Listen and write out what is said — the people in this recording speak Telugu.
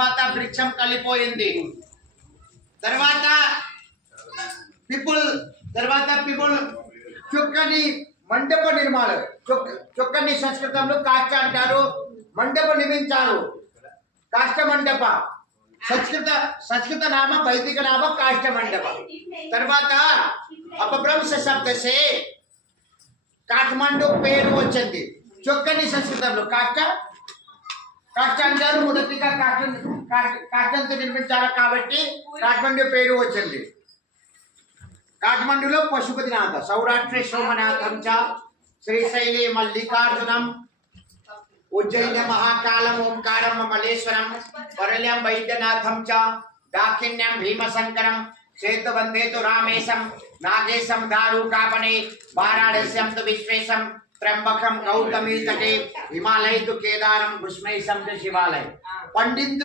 తర్వాత వృక్షం కలిపోయింది. తర్వాత పీపుల్ చుక్కని మండప నిర్మాణం. చుక్కని సంస్కృతంలో కాష్ట అంటారు. మండప నిర్మించారు, కాష్ట మండప. సంస్కృత నామ వైదిక నామ కాష్ట మండప. తర్వాత అపభ్రంశ శబ్దసే కాఠ్మండు పేరు వచ్చింది. చుక్కని సంస్కృతంలో కాష్ట అంటారు. మొదటిగా కాష్టంతో నిర్మించారు కాబట్టి కాఠ్మండు పేరు వచ్చింది. కాఠ్మండులో పశుపతినాథ, సౌరాష్ట్రే సోమనాథం చ, శ్రీశైలే మల్లికార్జునం, ఉజ్జయిన మహాకాలం ఓంకారం మమలేశ్వరం, వరల్యం వైద్యనాథం చ, దాక్షిణ్యం భీమశంకరం, సేతువందేతు రామేశం, నాగేశం దారుకాపణే, వారాణస్యం తు విశ్వేశం, త్ర్యంబకం గౌతమీ తటే, హిమాలయ తు కేదారం, భుష్మేశం చ శివాలయ. పండిత్